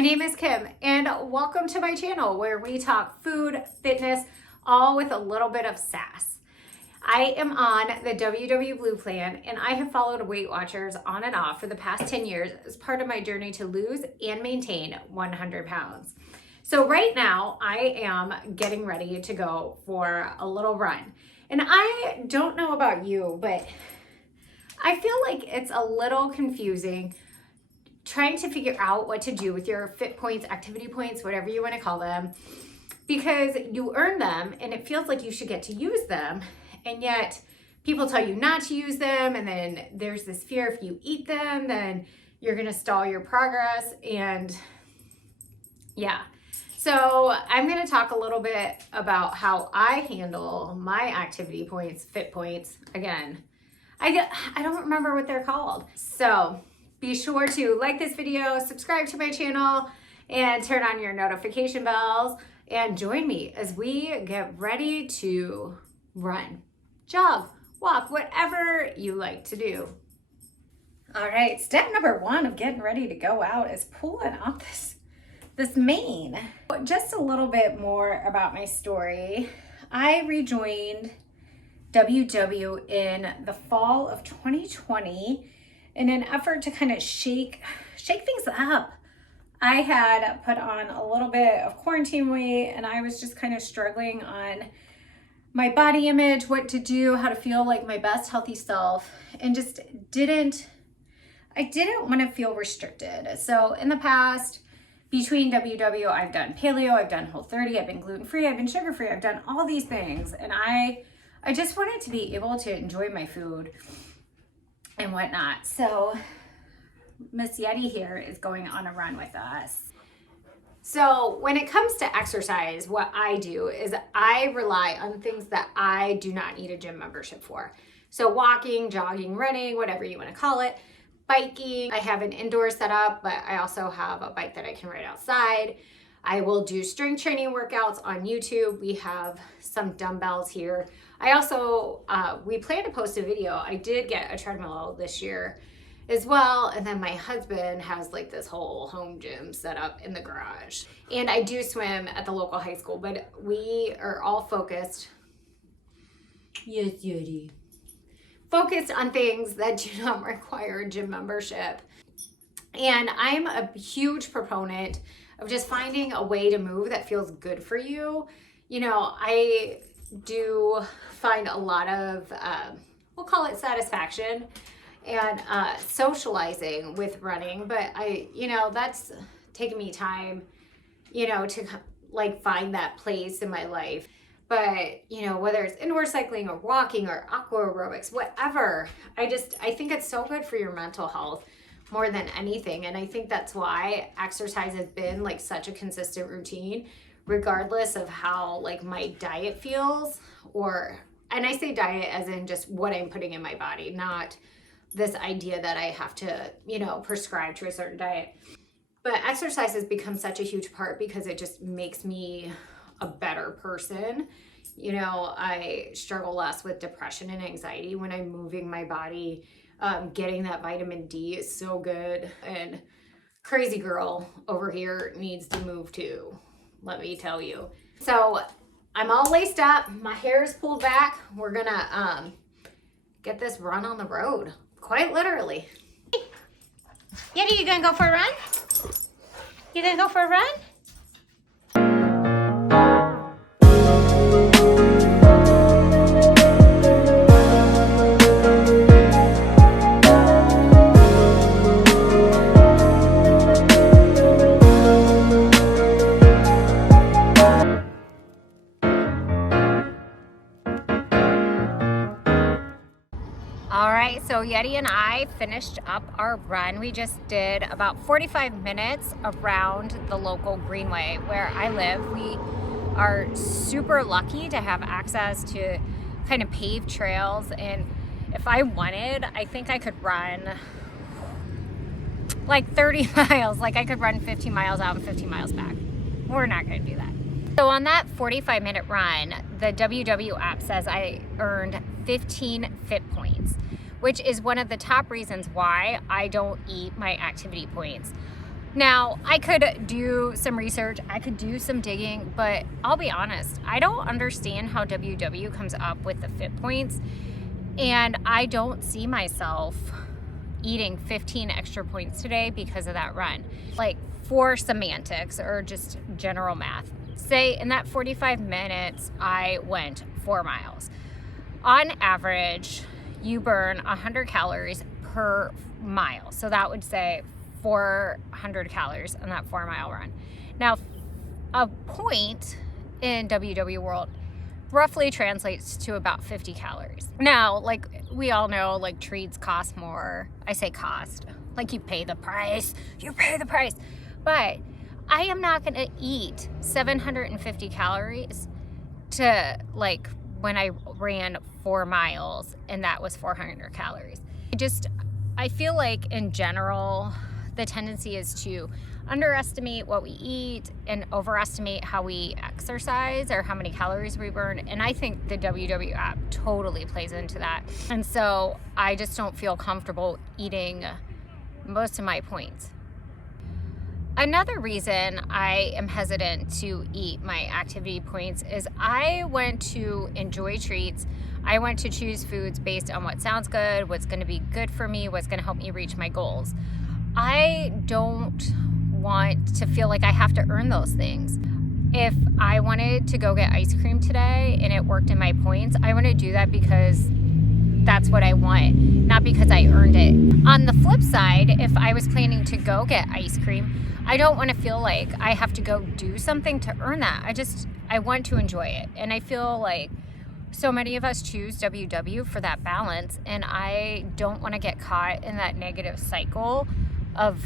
My name is Kim and welcome to my channel where we talk food, fitness, all with a little bit of sass. I am on the WW Blue plan and I have followed Weight Watchers on and off for the past 10 years as part of my journey to lose and maintain 100 pounds. So right now I am getting ready to go for a little run. And I don't know about you, but I feel like it's a little confusing trying to figure out what to do with your fit points, activity points, whatever you want to call them, because you earn them and it feels like you should get to use them. And yet people tell you not to use them. And then there's this fear if you eat them, then you're going to stall your progress. And yeah, so I'm going to talk a little bit about how I handle my activity points, fit points. Again, I don't remember what they're called. So be sure to like this video, subscribe to my channel, and turn on your notification bells, and join me as we get ready to run, jog, walk, whatever you like to do. All right, step number one of getting ready to go out is pulling off this mane. Just a little bit more about my story. I rejoined WW in the fall of 2020 in an effort to kind of shake things up. I had put on a little bit of quarantine weight and I was just kind of struggling on my body image, what to do, how to feel like my best healthy self, and just I didn't want to feel restricted. So in the past, between WW, I've done paleo, I've done Whole30, I've been gluten-free, I've been sugar-free, I've done all these things. And I just wanted to be able to enjoy my food and whatnot. So Miss Yeti here is going on a run with us. So when it comes to exercise, what I do is I rely on things that I do not need a gym membership for. So walking, jogging, running, whatever you want to call it, biking. I have an indoor setup, but I also have a bike that I can ride outside. I will do strength training workouts on YouTube. We have some dumbbells here. I also, we plan to post a video. I did get a treadmill this year as well. And then my husband has like this whole home gym set up in the garage. And I do swim at the local high school, but we are all focused. Yes, Yeti. Focused on things that do not require a gym membership. And I'm a huge proponent of just finding a way to move that feels good for you. You know, I do find a lot of, we'll call it satisfaction and socializing with running, but that's taken me time, to like find that place in my life. But, whether it's indoor cycling or walking or aqua aerobics, whatever, I think it's so good for your mental health more than anything. And I think that's why exercise has been like such a consistent routine, regardless of how like my diet feels, and I say diet as in just what I'm putting in my body, not this idea that I have to, prescribe to a certain diet. But exercise has become such a huge part because it just makes me a better person. I struggle less with depression and anxiety when I'm moving my body. Getting that vitamin D is so good. And crazy girl over here needs to move too, let me tell you. So I'm all laced up, my hair is pulled back. We're gonna get this run on the road, quite literally. Yeti, you gonna go for a run? You gonna go for a run? So Yeti and I finished up our run. We just did about 45 minutes around the local greenway where I live. We are super lucky to have access to kind of paved trails, and if I wanted, I think I could run like 30 miles. Like I could run 15 miles out and 15 miles back. We're not going to do that. So on that 45-minute run, the WW app says I earned 15 fit points, which is one of the top reasons why I don't eat my activity points. Now, I could do some research, I could do some digging, but I'll be honest, I don't understand how WW comes up with the fit points, and I don't see myself eating 15 extra points today because of that run. Like, for semantics or just general math, say in that 45 minutes, I went 4 miles. On average, you burn 100 calories per mile. So that would say 400 calories on that 4-mile run. Now, a point in WW world roughly translates to about 50 calories. Now, like we all know, like treats cost more. I say cost, like you pay the price. But I am not gonna eat 750 calories to, like, when I ran 4 miles and that was 400 calories. I feel like in general, the tendency is to underestimate what we eat and overestimate how we exercise or how many calories we burn. And I think the WW app totally plays into that. And so I just don't feel comfortable eating most of my points. Another reason I am hesitant to eat my activity points is I want to enjoy treats. I want to choose foods based on what sounds good, what's going to be good for me, what's going to help me reach my goals. I don't want to feel like I have to earn those things. If I wanted to go get ice cream today and it worked in my points, I want to do that because that's what I want, not because I earned it. On the flip side, if I was planning to go get ice cream, I don't want to feel like I have to go do something to earn that. I want to enjoy it. And I feel like so many of us choose WW for that balance, and I don't want to get caught in that negative cycle of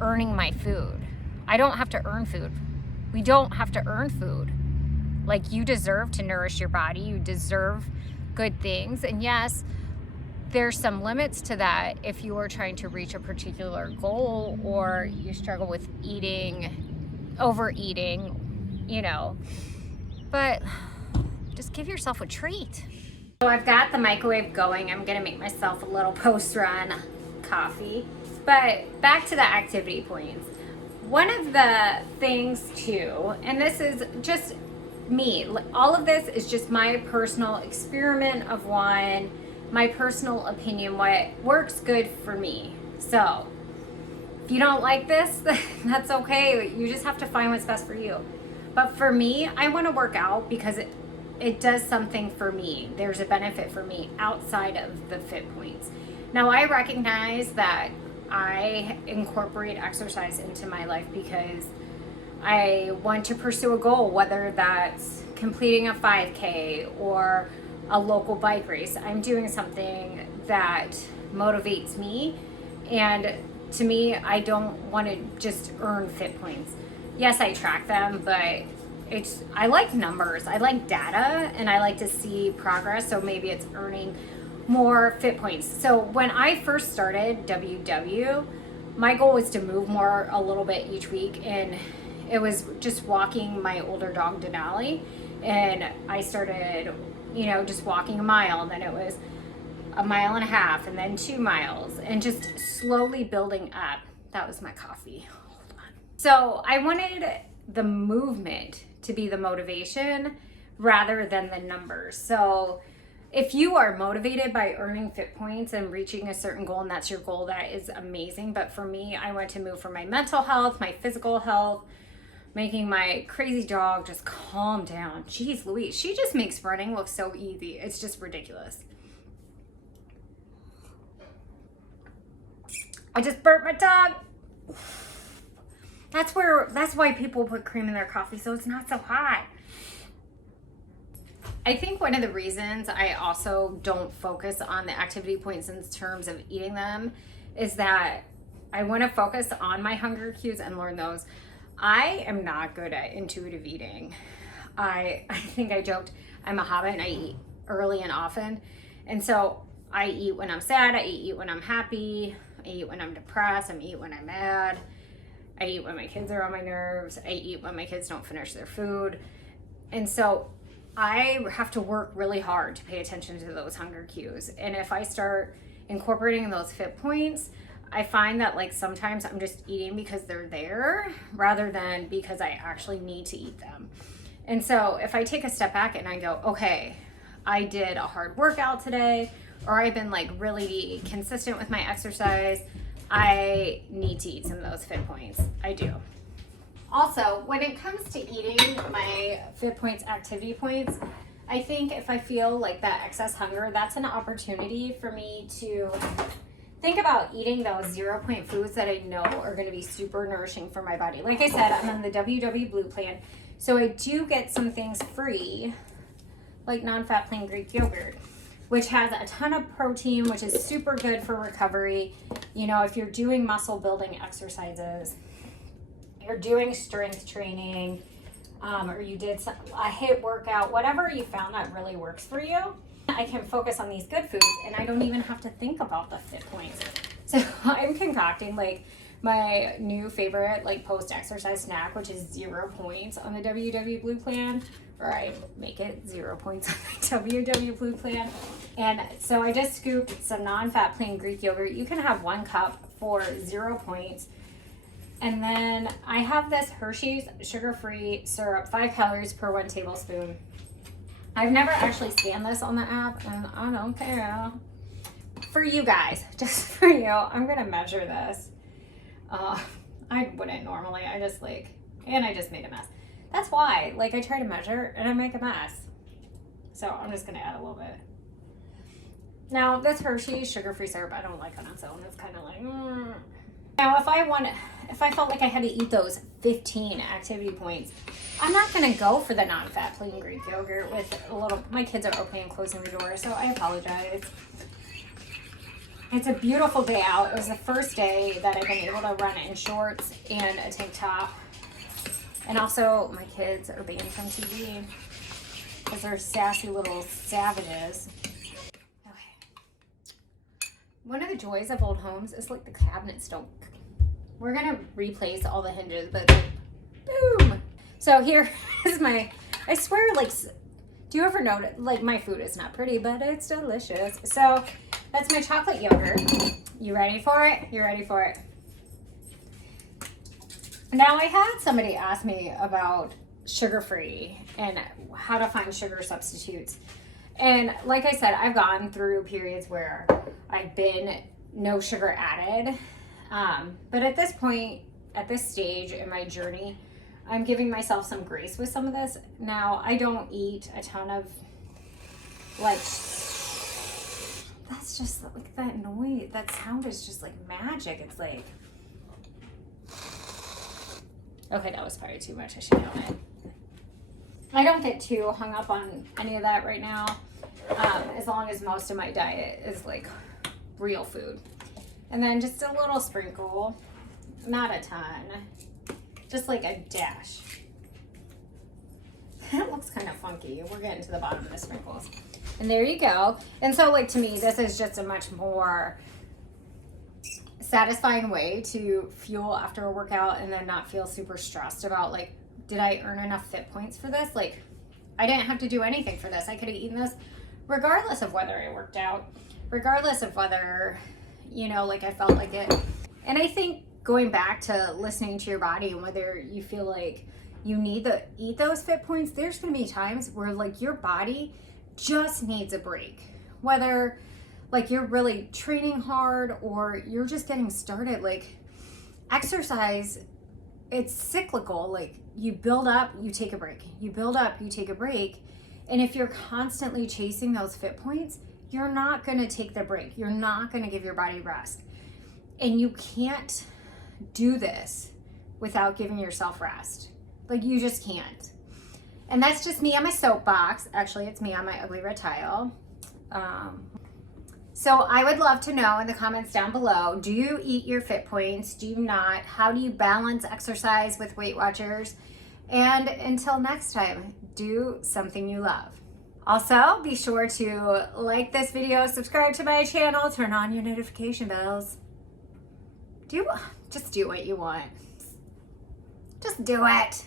earning my food. I don't have to earn food. We don't have to earn food. Like, you deserve to nourish your body. You deserve good things. And yes, there's some limits to that if you are trying to reach a particular goal or you struggle with overeating, but just give yourself a treat. So I've got the microwave going. I'm gonna make myself a little post-run coffee. But back to the activity points. One of the things too, and this is just me, all of this is just my personal experiment of one, my personal opinion, what works good for me. So if you don't like this, that's okay. You just have to find what's best for you. But for me, I want to work out because it does something for me. There's a benefit for me outside of the fit points. Now, I recognize that I incorporate exercise into my life because I want to pursue a goal, whether that's completing a 5K or a local bike race. I'm doing something that motivates me, and to me, I don't want to just earn fit points. Yes, I track them, but I like numbers, I like data, and I like to see progress, so maybe it's earning more fit points. So when I first started WW, my goal was to move more a little bit each week, and it was just walking my older dog Denali, and I started just walking a mile, and then it was a mile and a half, and then 2 miles, and just slowly building up. That was my coffee. Hold on. So I wanted the movement to be the motivation rather than the numbers. So if you are motivated by earning fit points and reaching a certain goal, and that's your goal, that is amazing. But for me, I want to move for my mental health, my physical health, making my crazy dog just calm down. Jeez Louise, she just makes running look so easy. It's just ridiculous. I just burnt my tongue. That's why people put cream in their coffee, so it's not so hot. I think one of the reasons I also don't focus on the activity points in terms of eating them is that I want to focus on my hunger cues and learn those. I am not good at intuitive eating. I think I joked, I'm a hobbit and I eat early and often. And so I eat when I'm sad, I eat when I'm happy, I eat when I'm depressed, I eat when I'm mad, I eat when my kids are on my nerves, I eat when my kids don't finish their food. And so I have to work really hard to pay attention to those hunger cues. And if I start incorporating those fit points, I find that like sometimes I'm just eating because they're there rather than because I actually need to eat them. And so if I take a step back and I go, okay, I did a hard workout today, or I've been like really consistent with my exercise, I need to eat some of those fit points. I do. Also, when it comes to eating my fit points, activity points, I think if I feel like that excess hunger, that's an opportunity for me to think about eating those 0 point foods that I know are going to be super nourishing for my body. Like I said, I'm on the WW Blue plan, so I do get some things free, like non-fat plain Greek yogurt, which has a ton of protein, which is super good for recovery. You know, if you're doing muscle building exercises, you're doing strength training, or you did a HIIT workout, whatever you found that really works for you, I can focus on these good foods and I don't even have to think about the fit points. So I'm concocting like my new favorite like post-exercise snack, which is 0 points on the WW Blue plan, or I make it 0 points on the WW Blue plan. And so I just scooped some non-fat plain Greek yogurt. You can have 1 cup for 0 points. And then I have this Hershey's sugar-free syrup, 5 calories per 1 tablespoon. I've never actually scanned this on the app, and I don't care. For you guys, just for you, I'm gonna measure this. I wouldn't normally, I just made a mess. That's why, like I try to measure and I make a mess. So I'm just gonna add a little bit. Now this Hershey's sugar-free syrup, I don't like on its own. It's kind of like, Now if I felt like I had to eat those 15 activity points, I'm not gonna go for the non-fat plain Greek yogurt with my kids are opening and closing the door, so I apologize. It's a beautiful day out. It was the first day that I've been able to run in shorts and a tank top. And also my kids are banned from TV because they're sassy little savages. Okay. One of the joys of old homes is like the cabinets don't. We're gonna replace all the hinges, but boom. So here is I swear, like, do you ever notice, like, my food is not pretty, but it's delicious. So that's my chocolate yogurt. You ready for it? You ready for it? Now I had somebody ask me about sugar-free and how to find sugar substitutes. And like I said, I've gone through periods where I've been no sugar added. But at this point, at this stage in my journey, I'm giving myself some grace with some of this. Now, I don't eat a ton of, like, that's just like that noise, that sound is just like magic. It's like, okay, that was probably too much. I should know it. I don't get too hung up on any of that right now, as long as most of my diet is like real food. And then just a little sprinkle, not a ton, just like a dash. It looks kind of funky. We're getting to the bottom of the sprinkles. And there you go. And so like to me, this is just a much more satisfying way to fuel after a workout and then not feel super stressed about like, did I earn enough fit points for this? Like, I didn't have to do anything for this. I could have eaten this regardless of whether I worked out, regardless of whether, you know, like I felt like it. And I think going back to listening to your body and whether you feel like you need to eat those fit points, there's going to be times where like your body just needs a break. Whether like you're really training hard or you're just getting started, like exercise, it's cyclical. Like you build up, you take a break. You build up, you take a break. And if you're constantly chasing those fit points, you're not going to take the break. You're not going to give your body rest. And you can't do this without giving yourself rest. Like you just can't. And that's just me on my soapbox. Actually, it's me on my ugly red tile. So I would love to know in the comments down below, do you eat your fit points? Do you not? How do you balance exercise with Weight Watchers? And until next time, do something you love. Also, be sure to like this video, subscribe to my channel, turn on your notification bells. Just do what you want. Just do it.